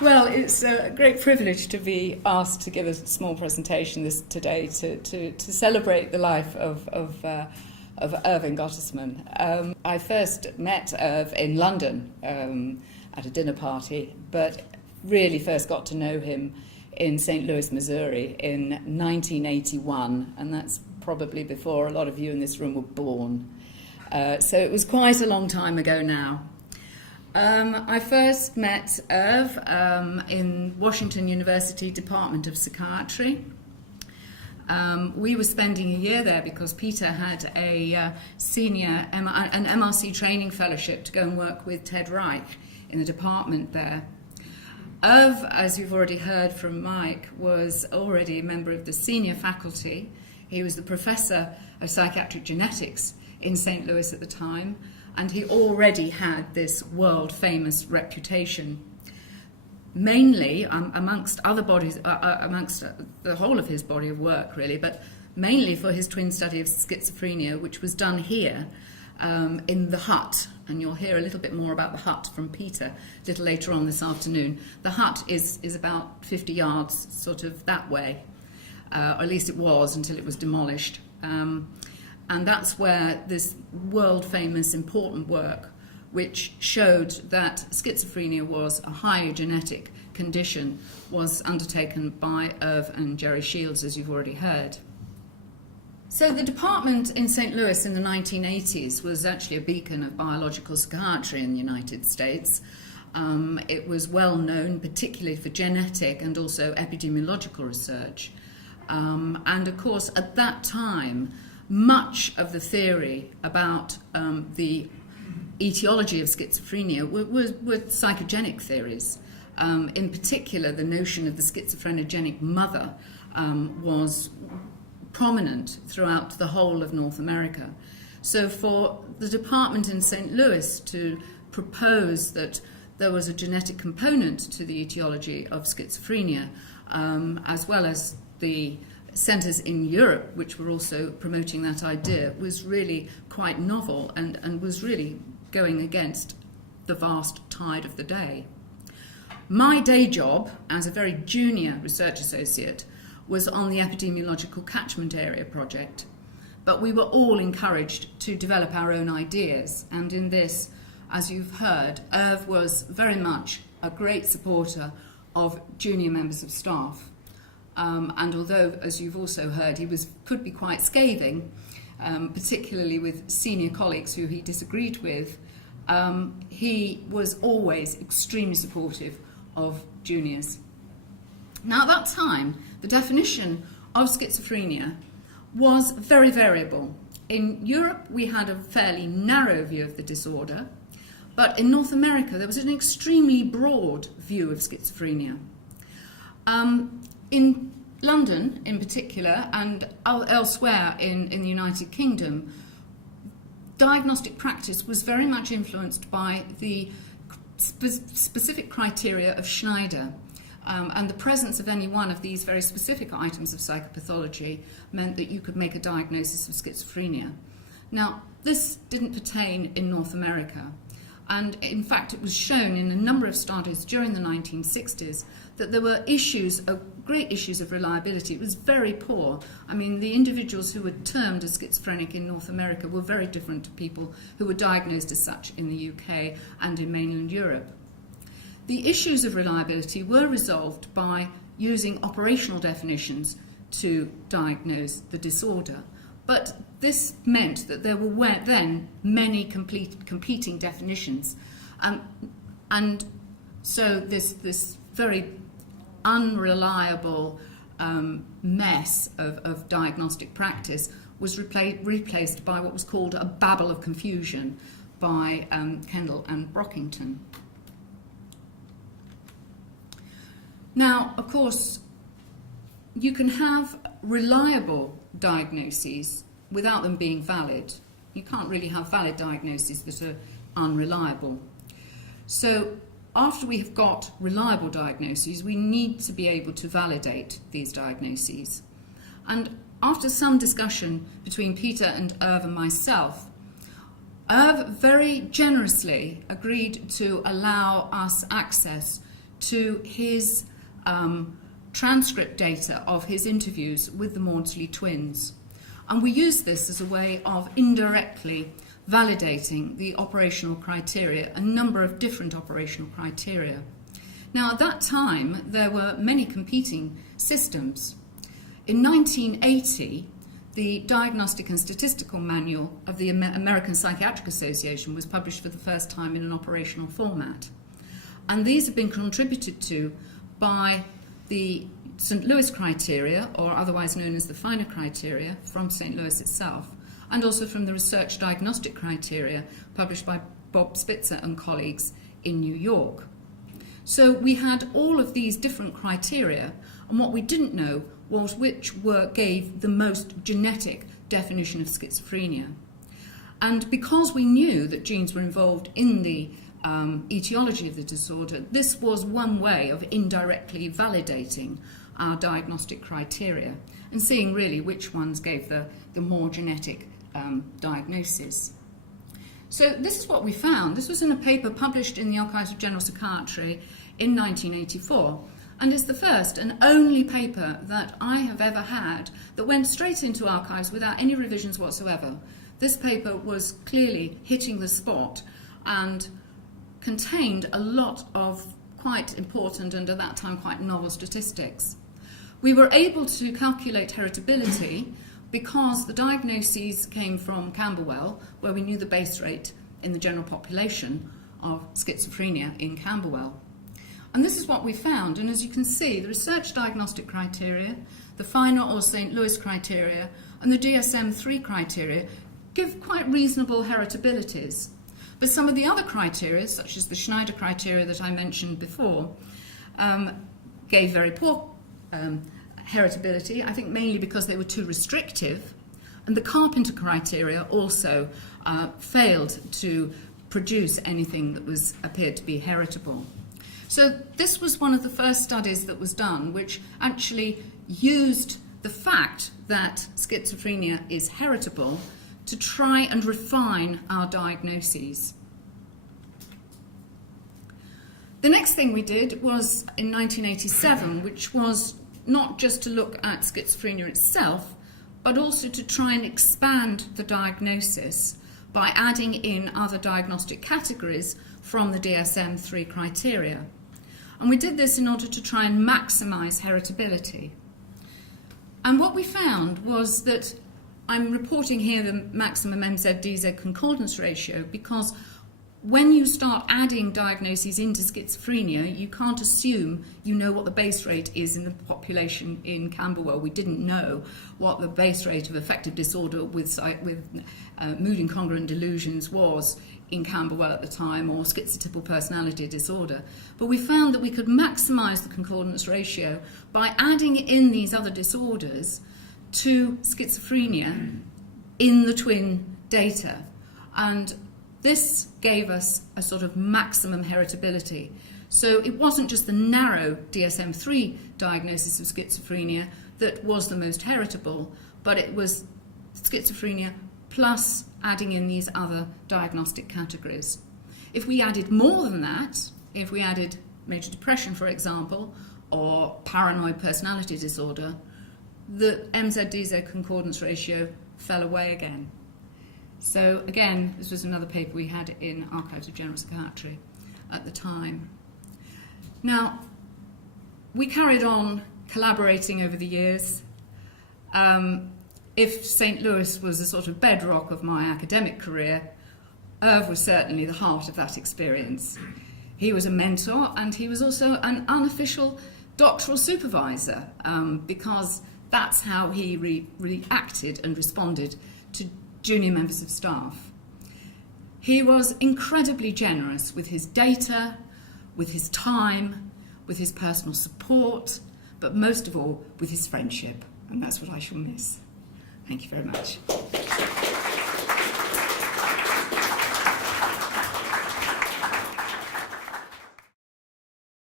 Well, it's a great privilege to be asked to give a small presentation today to celebrate the life of Irving Gottesman. I first met Irv in London at a dinner party, but really first got to know him in St. Louis, Missouri in 1981, and that's probably before a lot of you in this room were born. So it was quite a long time ago now. I first met Irv in Washington University Department of Psychiatry. We were spending a year there because Peter had an MRC training fellowship to go and work with Ted Reich in the department there. Irv, as you've already heard from Mike, was already a member of the senior faculty. He was the professor of psychiatric genetics in St. Louis at the time, and he already had this world-famous reputation, mainly amongst other bodies, amongst the whole of his body of work, really, but mainly for his twin study of schizophrenia, which was done here in the Hut. And you'll hear a little bit more about the Hut from Peter a little later on this afternoon. The Hut is about 50 yards sort of that way, or at least it was until it was demolished. And that's where this world-famous important work, which showed that schizophrenia was a high genetic condition, was undertaken by Irv and Jerry Shields, as you've already heard. So the department in St. Louis in the 1980s was actually a beacon of biological psychiatry in the United States. It was well known, particularly for genetic and also epidemiological research. And of course, at that time, much of the theory about the etiology of schizophrenia were psychogenic theories. In particular, the notion of the schizophrenogenic mother was prominent throughout the whole of North America. So for the department in St. Louis to propose that there was a genetic component to the etiology of schizophrenia, as well as the centres in Europe which were also promoting that idea, was really quite novel and was really going against the vast tide of the day. My day job as a very junior research associate was on the epidemiological catchment area project, but we were all encouraged to develop our own ideas, and in this, as you've heard, Irv was very much a great supporter of junior members of staff. And although, as you've also heard, he could be quite scathing, particularly with senior colleagues who he disagreed with, he was always extremely supportive of juniors. Now, at that time, the definition of schizophrenia was very variable. In Europe, we had a fairly narrow view of the disorder, but in North America, there was an extremely broad view of schizophrenia. In London, in particular, and elsewhere in the United Kingdom, diagnostic practice was very much influenced by the specific criteria of Schneider. And the presence of any one of these very specific items of psychopathology meant that you could make a diagnosis of schizophrenia. Now, this didn't pertain in North America. And in fact, it was shown in a number of studies during the 1960s that there were great issues of reliability. It was very poor. I mean, the individuals who were termed as schizophrenic in North America were very different to people who were diagnosed as such in the UK and in mainland Europe. The issues of reliability were resolved by using operational definitions to diagnose the disorder. But this meant that there were then many competing definitions. And so this very unreliable mess of diagnostic practice was replaced by what was called a babble of confusion by Kendall and Brockington. Now, of course, you can have reliable diagnoses without them being valid. You can't really have valid diagnoses that are unreliable. So after we have got reliable diagnoses, we need to be able to validate these diagnoses. And after some discussion between Peter and Irv and myself, Irv very generously agreed to allow us access to his transcript data of his interviews with the Maudsley twins. And we used this as a way of indirectly validating the operational criteria, a number of different operational criteria. Now, at that time, there were many competing systems. In 1980, the Diagnostic and Statistical Manual of the American Psychiatric Association was published for the first time in an operational format. And these have been contributed to by the St. Louis criteria, or otherwise known as the finer criteria, from St. Louis itself, and also from the research diagnostic criteria published by Bob Spitzer and colleagues in New York. So we had all of these different criteria, and what we didn't know was which gave the most genetic definition of schizophrenia. And because we knew that genes were involved in the etiology of the disorder, this was one way of indirectly validating our diagnostic criteria and seeing really which ones gave the more genetic diagnosis. So this is what we found. This was in a paper published in the Archives of General Psychiatry in 1984, and it's the first and only paper that I have ever had that went straight into archives without any revisions whatsoever. This paper was clearly hitting the spot and contained a lot of quite important and at that time quite novel statistics. We were able to calculate heritability because the diagnoses came from Camberwell, where we knew the base rate in the general population of schizophrenia in Camberwell. And this is what we found, and as you can see, the research diagnostic criteria, the finer or St. Louis criteria, and the DSM-3 criteria give quite reasonable heritabilities. But some of the other criteria, such as the Schneider criteria that I mentioned before, gave very poor heritability, I think mainly because they were too restrictive, and the Carpenter criteria also failed to produce anything that appeared to be heritable. So this was one of the first studies that was done, which actually used the fact that schizophrenia is heritable to try and refine our diagnoses. The next thing we did was in 1987, which was not just to look at schizophrenia itself, but also to try and expand the diagnosis by adding in other diagnostic categories from the DSM-3 criteria. And we did this in order to try and maximize heritability. And what we found was that I'm reporting here the maximum MZ-DZ concordance ratio because when you start adding diagnoses into schizophrenia, you can't assume you know what the base rate is in the population in Camberwell. We didn't know what the base rate of affective disorder with mood incongruent delusions was in Camberwell at the time, or schizotypal personality disorder. But we found that we could maximize the concordance ratio by adding in these other disorders to schizophrenia in the twin data. And this gave us a sort of maximum heritability. So it wasn't just the narrow DSM-3 diagnosis of schizophrenia that was the most heritable, but it was schizophrenia plus adding in these other diagnostic categories. If we added more than that, if we added major depression, for example, or paranoid personality disorder, the MZ-DZ concordance ratio fell away again. So again, this was another paper we had in Archives of General Psychiatry at the time. Now, we carried on collaborating over the years. If St. Louis was a sort of bedrock of my academic career, Irv was certainly the heart of that experience. He was a mentor, and he was also an unofficial doctoral supervisor, because that's how he reacted and responded to junior members of staff. He was incredibly generous with his data, with his time, with his personal support, but most of all with his friendship, and that's what I shall miss. Thank you very much.